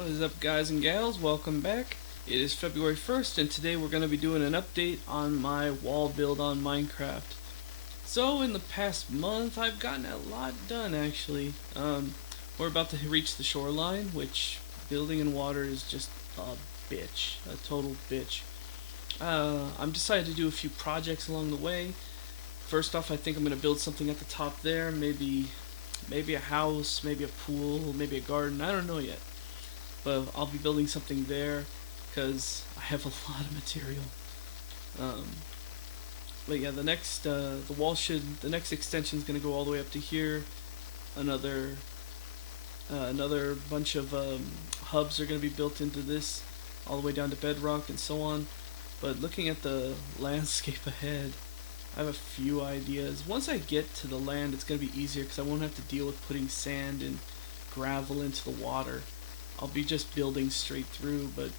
What is up, guys and gals? Welcome back. It is February 1st, and today we're going to be doing an update on my wall build on Minecraft. So, in the past month, I've gotten a lot done, actually. We're about to reach the shoreline, which building in water is just a bitch. A total bitch. I'm decided to do a few projects along the way. First off, I think I'm going to build something at the top there. Maybe a house, maybe a pool, maybe a garden. I don't know yet. But I'll be building something there because I have a lot of material. Um, but yeah, the next extension is gonna go all the way up to here. Another another bunch of hubs are gonna be built into this, all the way down to bedrock and so on. But looking at the landscape ahead, I have a few ideas. Once I get to the land, it's gonna be easier because I won't have to deal with putting sand and gravel into the water. I'll be just building straight through, but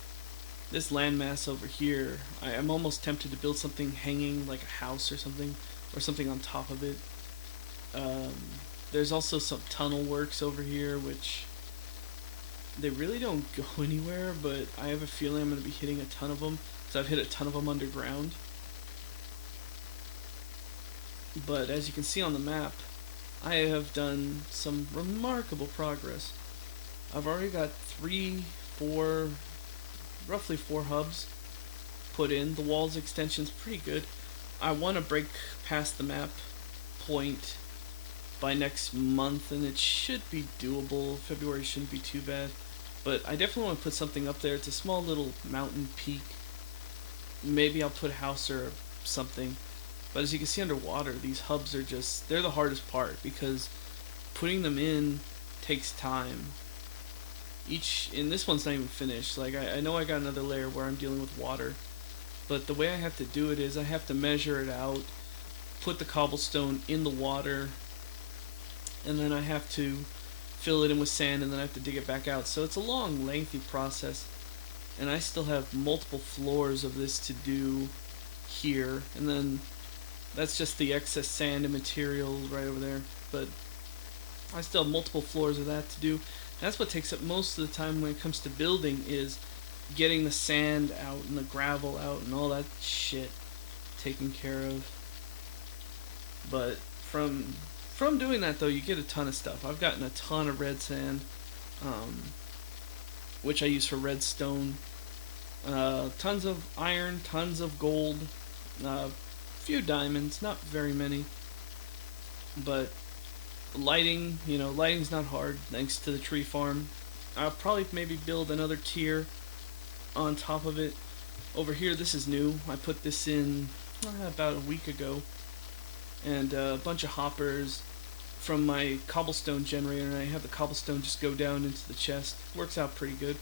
this landmass over here, I'm almost tempted to build something hanging, like a house or something on top of it. Um, there's also some tunnel works over here, which they really don't go anywhere, but I have a feeling I'm going to be hitting a ton of them, because I've hit a ton of them underground. But as you can see on the map, I have done some remarkable progress. I've already got four, roughly four hubs put in. The walls extension's pretty good. I want to break past the map point by next month, and it should be doable. February shouldn't be too bad. But I definitely want to put something up there. It's a small little mountain peak. Maybe I'll put a house or something. But as you can see underwater, these hubs are they're the hardest part because putting them in takes time. And this one's not even finished. Like, I know I got another layer where I'm dealing with water, but the way I have to do it is I have to measure it out, put the cobblestone in the water, and then I have to fill it in with sand, and then I have to dig it back out. So it's a long, lengthy process, and I still have multiple floors of this to do here, and then that's just the excess sand and material right over there. But I still have multiple floors of that to do. That's what takes up most of the time when it comes to building, is getting the sand out and the gravel out and all that shit taken care of. But from doing that though, you get a ton of stuff. I've gotten a ton of red sand, um, which I use for redstone. Tons of iron, tons of gold, few diamonds, not very many. But lighting's not hard thanks to the tree farm. I'll probably maybe build another tier on top of it. Over here, this is new. I put this in about a week ago, and a bunch of hoppers from my cobblestone generator, and I have the cobblestone just go down into the chest. Works out pretty good.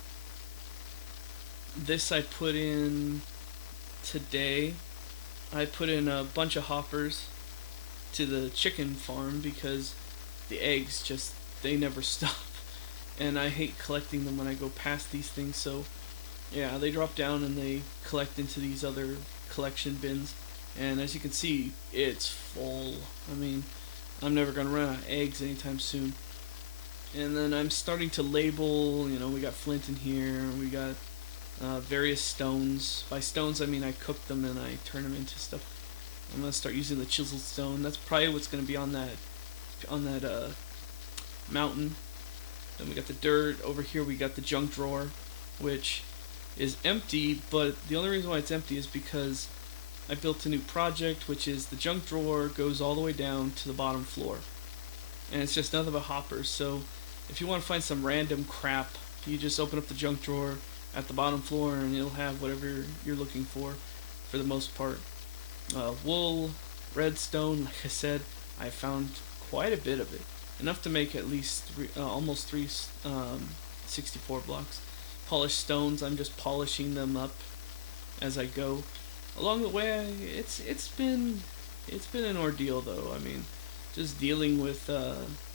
This I put in today. I put in a bunch of hoppers to the chicken farm because the eggs they never stop, and I hate collecting them when I go past these things. So yeah, they drop down and they collect into these other collection bins, and as you can see, it's full. I mean, I'm never gonna run out of eggs anytime soon. And then I'm starting to label. We got flint in here. We got various stones. By stones, I mean I cook them and I turn them into stuff. I'm gonna start using the chiseled stone. That's probably what's gonna be on that mountain. Then we got the dirt. Over here we got the junk drawer, which is empty, but the only reason why it's empty is because I built a new project, which is the junk drawer goes all the way down to the bottom floor, and it's just nothing but hoppers. So if you want to find some random crap, you just open up the junk drawer at the bottom floor and it'll have whatever you're looking for the most part. Wool, redstone, like I said, I found quite a bit of it, enough to make at least almost three 64 blocks. Polished stones, I'm just polishing them up as I go. Along the way, it's been an ordeal though. I mean, just dealing with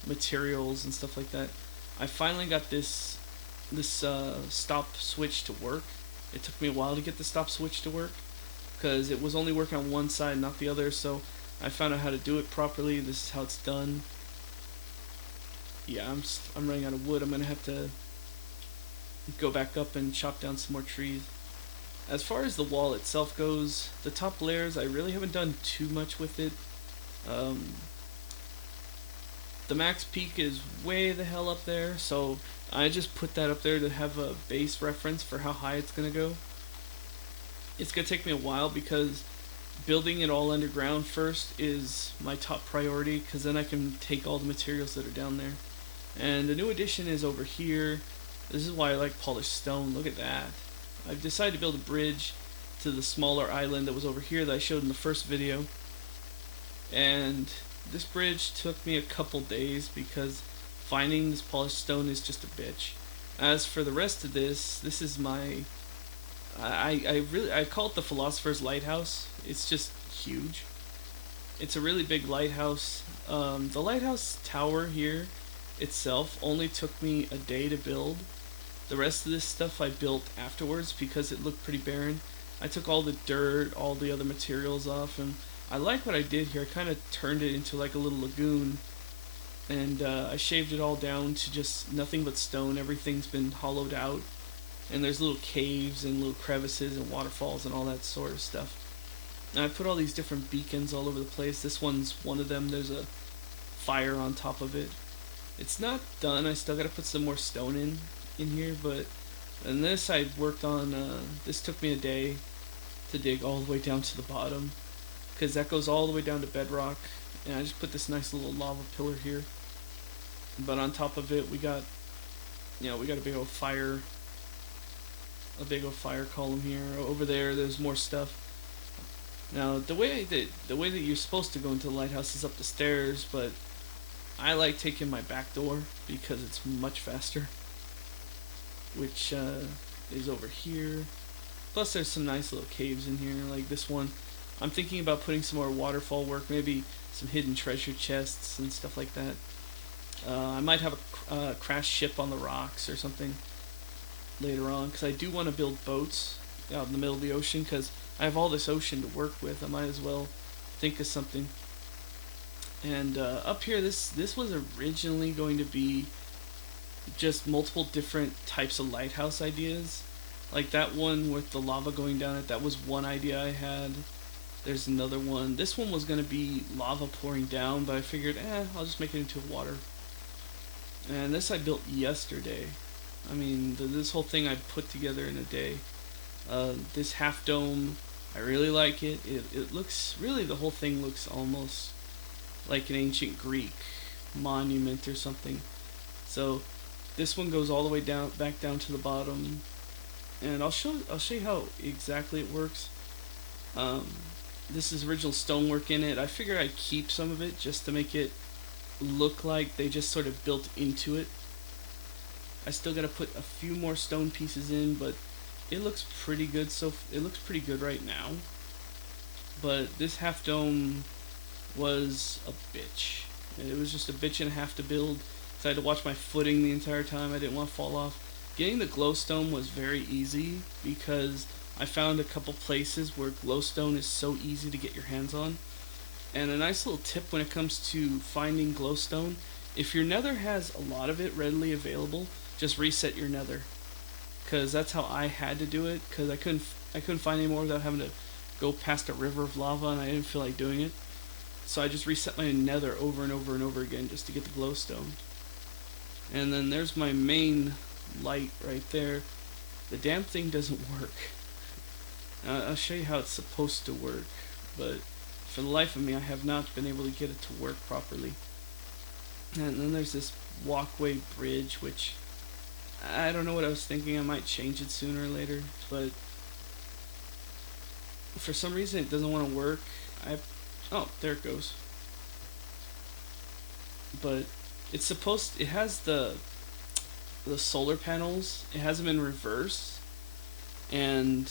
materials and stuff like that. I finally got this stop switch to work. It took me a while to get the stop switch to work because it was only working on one side, not the other. So I found out how to do it properly. This is how it's done. Yeah, I'm running out of wood. I'm gonna have to go back up and chop down some more trees. As far as the wall itself goes, the top layers, I really haven't done too much with it. Um, the max peak is way the hell up there, so I just put that up there to have a base reference for how high it's going to go. It's going to take me a while because building it all underground first is my top priority, because then I can take all the materials that are down there. And the new addition is over here. This is why I like polished stone. Look at that. I've decided to build a bridge to the smaller island that was over here that I showed in the first video. And this bridge took me a couple days because finding this polished stone is just a bitch. As for the rest of this is my... I call it the Philosopher's Lighthouse. It's just huge. It's a really big lighthouse. The lighthouse tower here itself only took me a day to build. The rest of this stuff I built afterwards because it looked pretty barren. I took all the dirt, all the other materials off, and I like what I did here. I kind of turned it into like a little lagoon, and I shaved it all down to just nothing but stone. Everything's been hollowed out, and there's little caves and little crevices and waterfalls and all that sort of stuff. And I put all these different beacons all over the place. This one's one of them. There's a fire on top of it. It's not done. I still gotta put some more stone in here, but and this I worked on. This took me a day to dig all the way down to the bottom, because that goes all the way down to bedrock. And I just put this nice little lava pillar here. But on top of it, we got we got a big old fire column here. Over there, there's more stuff. Now the way that you're supposed to go into the lighthouse is up the stairs, but I like taking my back door because it's much faster, which is over here. Plus there's some nice little caves in here, like this one. I'm thinking about putting some more waterfall work, maybe some hidden treasure chests and stuff like that. I might have a crashed ship on the rocks or something later on, because I do want to build boats out in the middle of the ocean, because I have all this ocean to work with. I might as well think of something. And up here, this was originally going to be just multiple different types of lighthouse ideas. Like that one with the lava going down it, that was one idea I had. There's another one. This one was going to be lava pouring down, but I figured, I'll just make it into water. And this I built yesterday. I mean, this whole thing I put together in a day. This half dome, I really like it. It looks, really the whole thing looks almost like an ancient Greek monument or something. So this one goes all the way down, back down to the bottom, and I'll show you how exactly it works. This is original stonework in it. I figure I'd keep some of it just to make it look like they just sort of built into it. I still gotta put a few more stone pieces in, but it looks pretty good. So it looks pretty good right now. But this half dome was a bitch. It was just a bitch and a half to build. So I had to watch my footing the entire time. I didn't want to fall off. Getting the glowstone was very easy because I found a couple places where glowstone is so easy to get your hands on. And a nice little tip when it comes to finding glowstone: if your nether has a lot of it readily available, just reset your nether. Because that's how I had to do it, because I couldn't find any more without having to go past a river of lava, and I didn't feel like doing it. So I just reset my nether over and over and over again just to get the glowstone. And then there's my main light right there. The damn thing doesn't work. I'll show you how it's supposed to work, but for the life of me, I have not been able to get it to work properly. And then there's this walkway bridge, which I don't know what I was thinking. I might change it sooner or later, but for some reason it doesn't want to work. Oh, there it goes. But it's supposed, it has the solar panels. It has them in reverse, and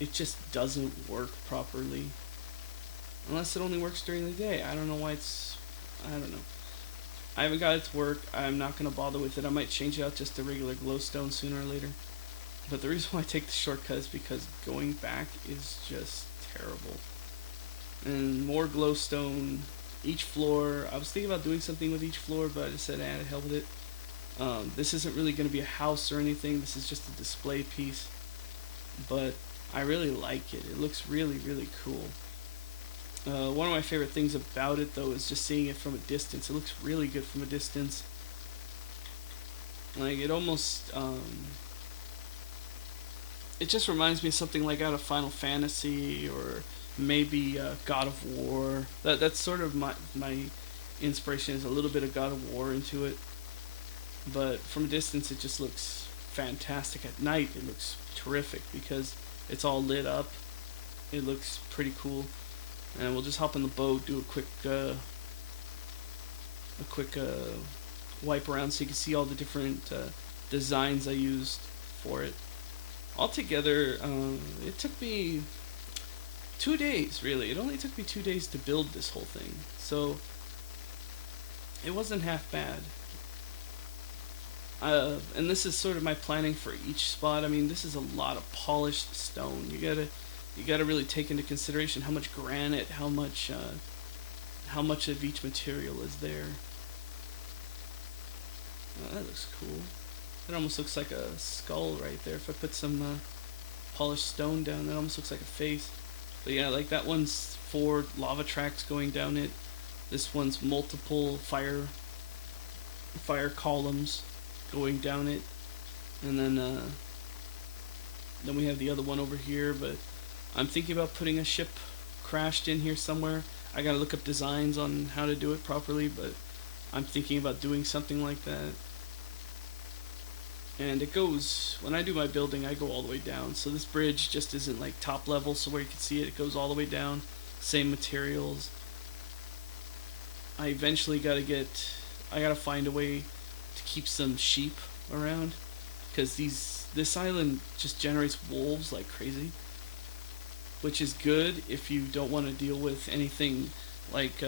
it just doesn't work properly. Unless it only works during the day. I don't know why I don't know. I haven't got it to work. I'm not going to bother with it. I might change it out just to regular glowstone sooner or later. But the reason why I take the shortcut is because going back is just terrible. And more glowstone. Each floor. I was thinking about doing something with each floor, but I just said, to hell with it. This isn't really going to be a house or anything. This is just a display piece, but I really like it. It looks really, really cool. One of my favorite things about it, though, is just seeing it from a distance. It looks really good from a distance. Like, it almost, it just reminds me of something like out of Final Fantasy or maybe God of War. That's sort of my inspiration is a little bit of God of War into it. But from a distance, it just looks fantastic. At night, it looks terrific because it's all lit up. It looks pretty cool. And we'll just hop on the boat, do a quick wipe around so you can see all the different designs I used for it. Altogether, it took me 2 days, really. It only took me 2 days to build this whole thing. So, it wasn't half bad. And this is sort of my planning for each spot. I mean, this is a lot of polished stone. You gotta really take into consideration how much granite, how much of each material is there. Oh, that looks cool. It almost looks like a skull right there. If I put some polished stone down, that almost looks like a face. But yeah, like that one's 4 lava tracks going down it. This one's multiple fire columns going down it, and then we have the other one over here. But I'm thinking about putting a ship crashed in here somewhere. I gotta look up designs on how to do it properly, but I'm thinking about doing something like that. And it goes, when I do my building, I go all the way down. So this bridge just isn't like top level, so where you can see it, it goes all the way down. Same materials. I eventually I gotta find a way to keep some sheep around, because this island just generates wolves like crazy, which is good if you don't want to deal with anything like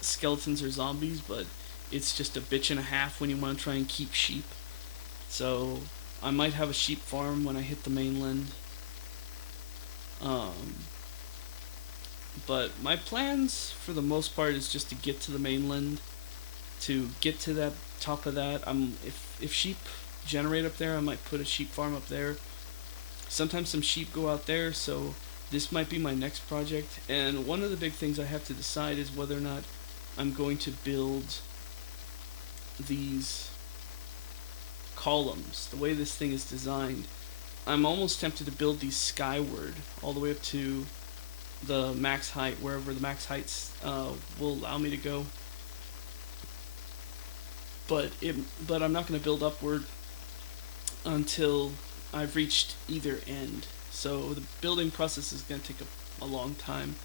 skeletons or zombies, but it's just a bitch and a half when you want to try and keep sheep. So I might have a sheep farm when I hit the mainland. Um, but my plans for the most part is just to get to the mainland, to get to that top of that. If sheep generate up there, I might put a sheep farm up there. Sometimes some sheep go out there, so this might be my next project. And one of the big things I have to decide is whether or not I'm going to build these columns. The way this thing is designed, I'm almost tempted to build these skyward all the way up to the max height, wherever the max heights will allow me to go. But I'm not going to build upward until I've reached either end. So the building process is going to take a long time.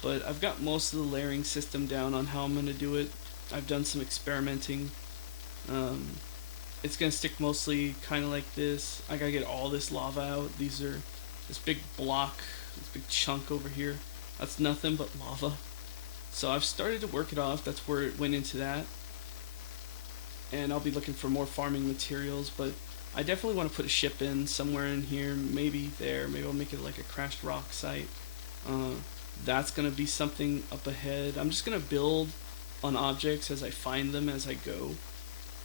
But I've got most of the layering system down on how I'm going to do it. I've done some experimenting. It's going to stick mostly kind of like this. I got to get all this lava out. This big block, this big chunk over here. That's nothing but lava. So I've started to work it off. That's where it went into that. And I'll be looking for more farming materials, but I definitely want to put a ship in somewhere in here, maybe there. Maybe I'll make it like a crashed rock site. That's going to be something up ahead. I'm just going to build on objects as I find them as I go,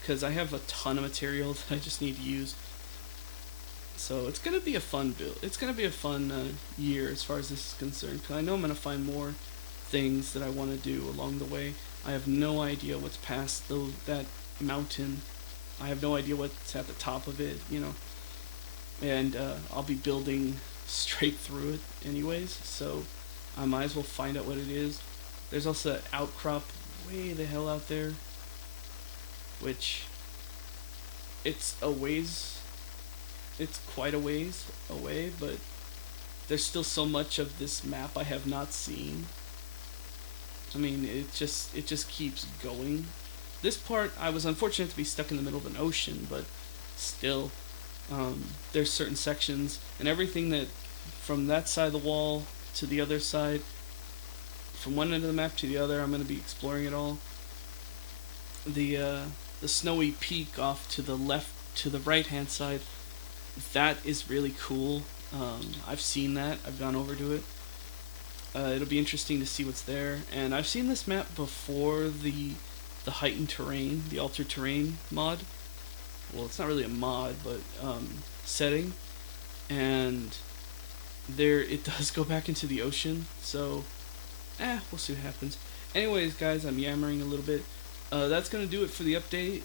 because I have a ton of material that I just need to use. So it's going to be a fun build. It's going to be a fun year as far as this is concerned, because I know I'm going to find more things that I want to do along the way. I have no idea what's past that mountain. I have no idea what's at the top of it, and I'll be building straight through it anyways, so I might as well find out what it is. There's also an outcrop way the hell out there, which it's quite a ways away, but there's still so much of this map I have not seen. I mean, it just keeps going. This part, I was unfortunate to be stuck in the middle of an ocean, but still, there's certain sections, and everything that, from that side of the wall to the other side, from one end of the map to the other, I'm going to be exploring it all. The snowy peak off to the left, to the right-hand side, that is really cool. I've seen that. I've gone over to it. It'll be interesting to see what's there. And I've seen this map before the heightened terrain, the altered terrain mod. well, it's not really a mod, but setting, and there it does go back into the ocean. So, we'll see what happens. Anyways, guys, I'm yammering a little bit. That's gonna do it for the update.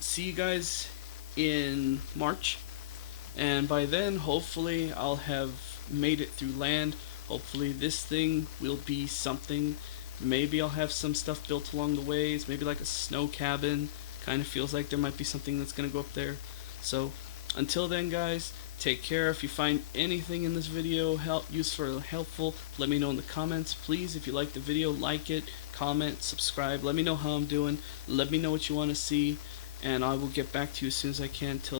See you guys in March, and by then, hopefully, I'll have made it through land. Hopefully, this thing will be something. Maybe I'll have some stuff built along the ways. Maybe like a snow cabin. Kind of feels like there might be something that's gonna go up there. So, until then, guys, take care. If you find anything in this video useful or helpful, let me know in the comments. Please, if you like the video, like it, comment, subscribe. Let me know how I'm doing. Let me know what you want to see, and I will get back to you as soon as I can. Till